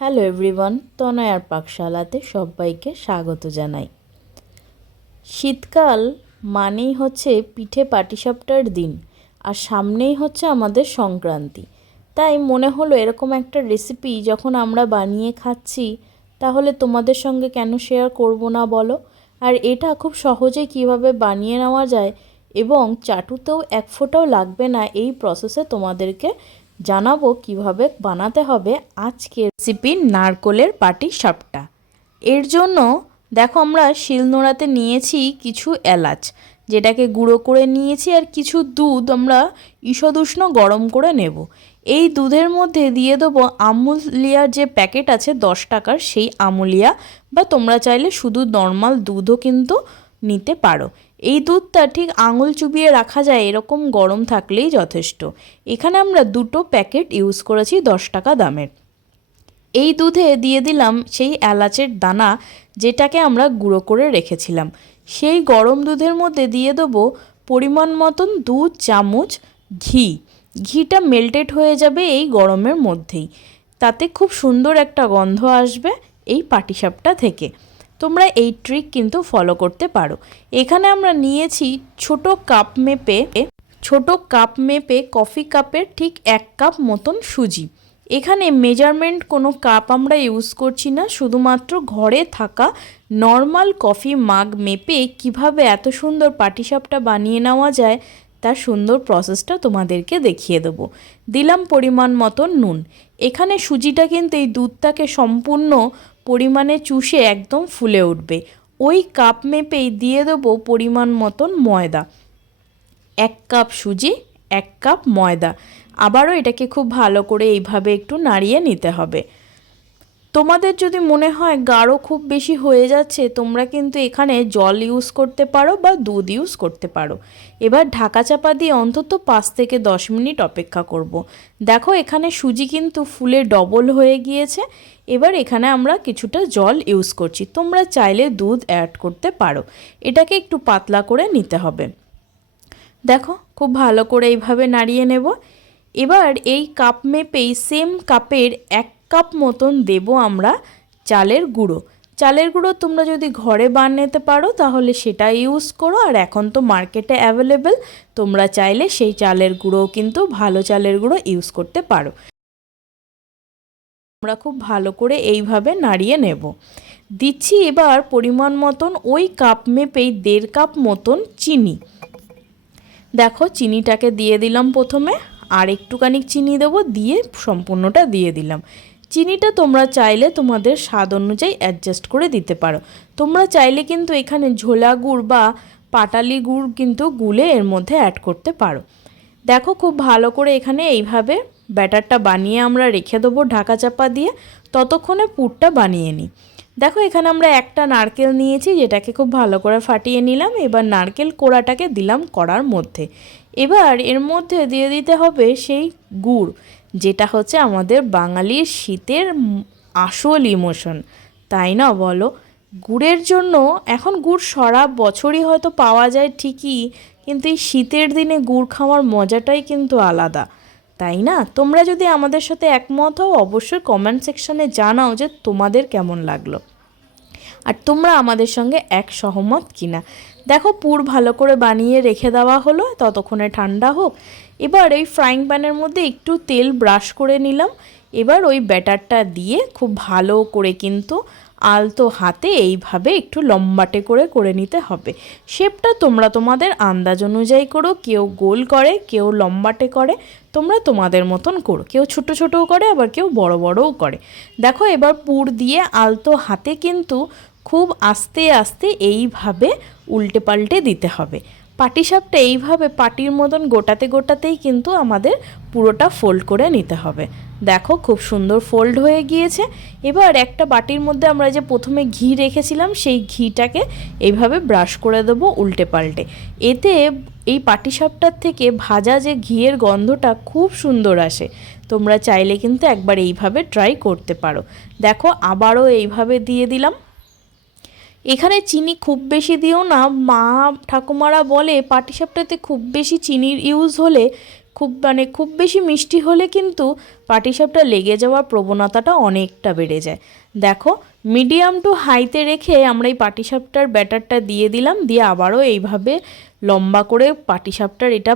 Hello everyone, তনয়ার পাকশালাতে সবাইকে স্বাগত জানাই। শীতকাল মানেই হচ্ছে পিঠে পাটিসাপটার দিন, আর সামনেই হচ্ছে আমাদের সংক্রান্তি। তাই মনে হলো এরকম একটা রেসিপি যখন আমরা বানিয়ে খাচ্ছি, তাহলে তোমাদের সঙ্গে কেন শেয়ার করব না বলো। আর এটা খুব সহজেই কিভাবে বানিয়ে নেওয়া যায় এবং চাটুতেও এক ফোঁটাও লাগবে না, এই প্রসেসে তোমাদেরকে জানাবো কিভাবে বানাতে হবে আজকের রেসিপি নারকোলের পাটিসাপটা। এর জন্য দেখো, আমরা শিলনোড়াতে নিয়েছি কিছু এলাচ, যেটাকে গুঁড়ো করে নিয়েছি, আর কিছু দুধ আমরা ঈষদ উষ্ণ গরম করে নেব। এই দুধের মধ্যে দিয়ে দেবো আমুলিয়ার যে প্যাকেট আছে 10 টাকার, সেই আমুলিয়া, বা তোমরা চাইলে শুধু নর্মাল দুধও কিন্তু নিতে পারো। এই দুধটা ঠিক আঙুল চুবিয়ে রাখা যায় এরকম গরম থাকলেই যথেষ্ট। এখানে আমরা 2টো প্যাকেট ইউজ করেছি 10 টাকা দামের। এই দুধে দিয়ে দিলাম সেই এলাচের দানা, যেটাকে আমরা গুঁড়ো করে রেখেছিলাম। সেই গরম দুধের মধ্যে দিয়ে দেবো পরিমাণ মতন 2 চামচ ঘি। ঘিটা মেল্টেড হয়ে যাবে এই গরমের মধ্যেই, তাতে খুব সুন্দর একটা গন্ধ আসবে এই পাটিসাপটা থেকে। তোমরা এই ট্রিক কিন্তু ফলো করতে পারো। এখানে আমরা নিয়েছি ছোট কাপ মেপে কফি কাপের ঠিক 1 কাপ মতন সুজি। এখানে মেজারমেন্ট কোনো কাপ আমরা ইউজ করছি না, শুধুমাত্র ঘরে থাকা নর্মাল কফি মাগ মেপে কিভাবে এত সুন্দর পাটিসাপটা বানিয়ে নেওয়া যায় তার সুন্দর প্রসেসটা তোমাদেরকে দেখিয়ে দেবো। দিলাম পরিমাণ মতন নুন। এখানে সুজিটা কিন্তু এই দুধটাকে সম্পূর্ণ পরিমাণে চুষে একদম ফুলে উঠবে। ওই কাপ মেপেই দিয়ে দেবো পরিমাণ মতন ময়দা। 1 কাপ সুজি, 1 কাপ ময়দা। আবারও এটাকে খুব ভালো করে এইভাবে একটু নাড়িয়ে নিতে হবে। তোমাদের যদি মনে হয় গাঢ় খুব বেশি হয়ে যাচ্ছে, তোমরা কিন্তু এখানে জল ইউজ করতে পারো বা দুধ ইউজ করতে পারো। এবার ঢাকা চাপা দিয়ে অন্তত 5 থেকে 10 মিনিট অপেক্ষা করব। দেখো, এখানে সুজি কিন্তু ফুলে ডবল হয়ে গিয়েছে। এবার এখানে আমরা কিছুটা জল ইউজ করছি, তোমরা চাইলে দুধ অ্যাড করতে পারো। এটাকে একটু পাতলা করে নিতে হবে। দেখো, খুব ভালো করে এইভাবে নাড়িয়ে নেব। এবার এই কাপ মেপেই সেম কাপের 1 কাপ মতন দেব আমরা চালের গুঁড়ো। চালের গুঁড়ো তোমরা যদি ঘরে বানাতে পারো তাহলে সেটা ইউজ করো, আর এখন তো মার্কেটে অ্যাভেলেবেল, তোমরা চাইলে সেই চালের গুঁড়োও কিন্তু ভালো চালের গুঁড়ো ইউজ করতে পারো। আমরা খুব ভালো করে এইভাবে নাড়িয়ে নেব। দিচ্ছি এবার পরিমাণ মতন ওই কাপ মেপেই 1.5 কাপ মতন চিনি। দেখো, চিনিটাকে দিয়ে দিলাম প্রথমে, আর একটুখানি চিনি দেবো, দিয়ে সম্পূর্ণটা দিয়ে দিলাম। চিনিটা তোমরা চাইলে তোমাদের স্বাদ অনুযায়ী অ্যাডজাস্ট করে দিতে পারো। তোমরা চাইলে কিন্তু এখানে ঝোলা গুড় বা পাটালি গুড় কিন্তু গুলে এর মধ্যে অ্যাড করতে পারো। দেখো, খুব ভালো করে এখানে এইভাবে ব্যাটারটা বানিয়ে আমরা রেখে দেবো ঢাকা চাপা দিয়ে, ততক্ষণে পুরটা বানিয়ে নিই। দেখো, এখানে আমরা একটা নারকেল নিয়েছি, যেটাকে খুব ভালো করে ফাটিয়ে নিলাম। এবার নারকেল কোড়াটাকে দিলাম কড়ার মধ্যে। এবার এর মধ্যে দিয়ে দিতে হবে সেই গুড়, যেটা হচ্ছে আমাদের বাঙালির শীতের আসল ইমোশন, তাই না বলো? গুড়ের জন্য এখন গুড় সারা বছরই হয়তো পাওয়া যায় ঠিকই, কিন্তু এই শীতের দিনে গুড় খাওয়ার মজাটাই কিন্তু আলাদা, তাই না? তোমরা যদি আমাদের সাথে একমত হও, অবশ্যই কমেন্ট সেকশনে জানাও যে তোমাদের কেমন লাগলো, আর তোমরা আমাদের সঙ্গে সহমত কিনা। দেখো, পুর ভালো করে বানিয়ে রেখে দেওয়া হলো, ততক্ষণে ঠান্ডা হোক। এবার ওই ফ্রাইং প্যানের মধ্যে একটু তেল ব্রাশ করে নিলাম। এবার ওই ব্যাটারটা দিয়ে খুব ভালো করে কিন্তু আলতো হাতে এইভাবে একটু লম্বাটে করে করে নিতে হবে। শেপটা তোমরা তোমাদের আন্দাজ অনুযায়ী করো, কেউ গোল করে, কেউ লম্বাটে করে, তোমরা তোমাদের মতন করো। কেউ ছোট ছোটও করে, আবার কেউ বড় বড়ও করে। দেখো, এবার পুর দিয়ে আলতো হাতে কিন্তু খুব আস্তে আস্তে এইভাবে উল্টে পাল্টে দিতে হবে। পাটিসাপটা এইভাবে পাটির মতন গোটাতে গোটাতেই কিন্তু আমাদের পুরোটা ফোল্ড করে নিতে হবে। দেখো, খুব সুন্দর ফোল্ড হয়ে গিয়েছে। এবার একটা বাটির মধ্যে আমরা যে প্রথমে ঘি রেখেছিলাম, সেই ঘিটাকে এইভাবে ব্রাশ করে দেবো উল্টে পাল্টে। এতে এই পাটিসাপটার থেকে ভাজা যে ঘিয়ের গন্ধটা খুব সুন্দর আসে। তোমরা চাইলে কিন্তু একবার এইভাবে ট্রাই করতে পারো। দেখো, আবারও এইভাবে দিয়ে দিলাম। এখানে চিনি খুব বেশি দিও না, মা ঠাকুমারা বলে পাটিসাপটাতে খুব বেশি চিনির ইউজ হলে খুব বেশি মিষ্টি হলে কিন্তু পাটিসাপটা লেগে যাওয়ার প্রবণতাটা অনেকটা বেড়ে যায়। দেখো মিডিয়াম টু হাইতে রেখে আমরা এই পাটিসাপটার ব্যাটারটা দিয়ে দিলাম, দিয়ে আবারও এইভাবে লম্বা করে পাটিসাপটার এটা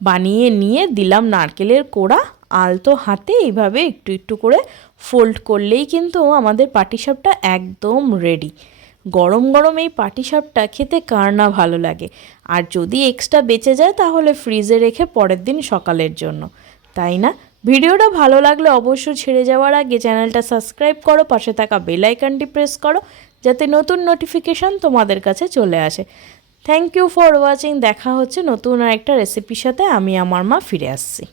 বানিয়ে নিয়ে দিলাম নারকেলের কোড়া, আলতো হাতে এইভাবে একটু একটু করে ফোল্ড করলেই কিন্তু আমাদের পাটিসাপটা একদম রেডি। গরম গরম এই পাটিসাপটা খেতে কার না ভালো লাগে, আর যদি এক্সট্রা বেঁচে যায় তাহলে ফ্রিজে রেখে পরের দিন সকালের জন্য, তাই না? ভিডিওটা ভালো লাগলে অবশ্যই ছেড়ে যাওয়ার আগে চ্যানেলটা সাবস্ক্রাইব করো, পাশে থাকা বেল আইকনটি প্রেস করো যাতে নতুন নোটিফিকেশান তোমাদের কাছে চলে আসে। Thank you for watching. দেখা হচ্ছে নতুন আর একটা রেসিপির সাথে। আমি আমার মা ফিরে আসছি।